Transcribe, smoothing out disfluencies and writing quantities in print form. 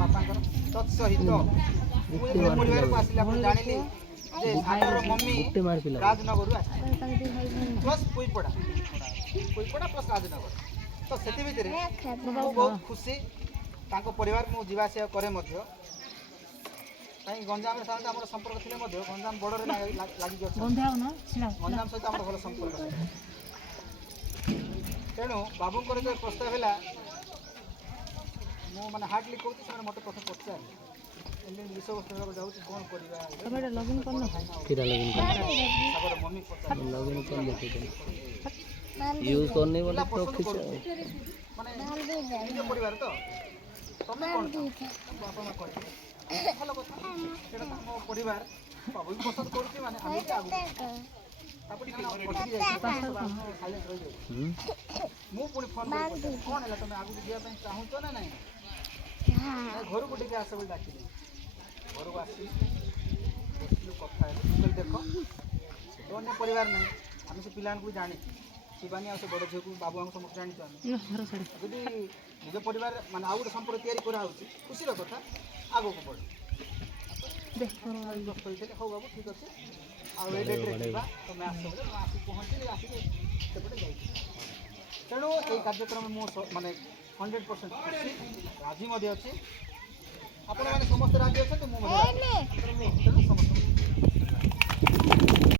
ବାପାଙ୍କର ତତ୍ସହିତ ମୁଁ ଯେତେବେଳେ ପରିବାରକୁ ଆସିଲି ଆପଣ ଜାଣିଲି ଯେ ସାଗରର ମମ୍ମି ରାଜନଗରରୁ ଆସିଛି ପ୍ଲସ୍ କୁଇପଡ଼ା ପ୍ଲସ୍ ରାଜନଗର। ତ ସେଥି ଭିତରେ ମୁଁ ବହୁତ ଖୁସି ତାଙ୍କ ପରିବାର ମୁଁ ଯିବା ଆସିବା କରେ ମଧ୍ୟ। କାହିଁକି ଗଞ୍ଜାମରେ ସାଧାରଣତଃ ଆମର ସମ୍ପର୍କ ଥିଲେ ମଧ୍ୟ ଗଞ୍ଜାମ ବର୍ଡ଼ରରେ ଲାଗିକି ଅଛି। ଗଞ୍ଜାମ ସହିତ ଆମର ଭଲ ସମ୍ପର୍କ ଥିଲା। ତେଣୁ ବାବୁଙ୍କର ଯେଉଁ ପ୍ରସ୍ତାବ ହେଲା ମୁଁ ମାନେ ହାର୍ଡଲି କହୁଛି ସେମାନେ ମୋତେ ପ୍ରଥମେ ପଚାରିଲେ ଏମିତି ବିଷୟବସ୍ତୁ ହେବାକୁ ଯାଉଛି କ'ଣ କରିବା ସାଗର ମମ୍ମି ମାନେ ନିଜ ପରିବାର ତ ତମେ କ'ଣ ବାପା ମା କହିବେ ଭଲ କଥା ସେଇଟା ତ ଆମ ପରିବାର ବାବୁ ବି ପସନ୍ଦ କରୁଛି ମାନେ ଆମେ ବି ଆଗକୁ ମୁଁ ପୁଣି ଫୋନ୍ କରି କ'ଣ ହେଲା ତମେ ଆଗକୁ ଯିବା ପାଇଁ ଚାହୁଁଛ ନା ନାହିଁ ଘରକୁ ଟିକେ ଆସ ବୋଲି ଡାକିଲି। ଘରକୁ ଆସିଲି ବସିଲୁ କଥା ହେଲୁ ମୁଁ କହିଲି ଦେଖ ସେ ତ ଅନ୍ୟ ପରିବାର ନାହିଁ ଆମେ ସେ ପିଲାମାନଙ୍କୁ ବି ଜାଣିଛୁ ଶିବାନୀ ଆଉ ସେ ବଡ଼ ଝିଅକୁ ବାବୁ ଆମକୁ ସମସ୍ତେ ଜାଣିଛୁ ଆମେ ଯଦି ନିଜ ପରିବାର ମାନେ ଆଉ ଗୋଟେ ସମ୍ପର୍କ ତିଆରି କରାହେଉଛି ଖୁସିର କଥା ଆଗକୁ ବଢ଼ କହିଥିଲେ ହଉ ବାବୁ ଠିକ୍ ଅଛି ଆଉ ଏ ଡେଟ୍ରେ ଯିବା ତମେ ଆସ ବୋଲେ ମୁଁ ଆସିକି ପହଞ୍ଚିଲି ଆସିକି ସେପଟେ ଯାଇଥିଲି। ତେଣୁ ଏଇ କାର୍ଯ୍ୟକ୍ରମ ମୁଁ ମାନେ 100% ଖୁସି ରାଜି ମଧ୍ୟ ଅଛି ଆପଣମାନେ ସମସ୍ତେ ରାଜି ଅଛନ୍ତି ମୁଁ ମଧ୍ୟ ତେଣୁ ସମସ୍ତଙ୍କୁ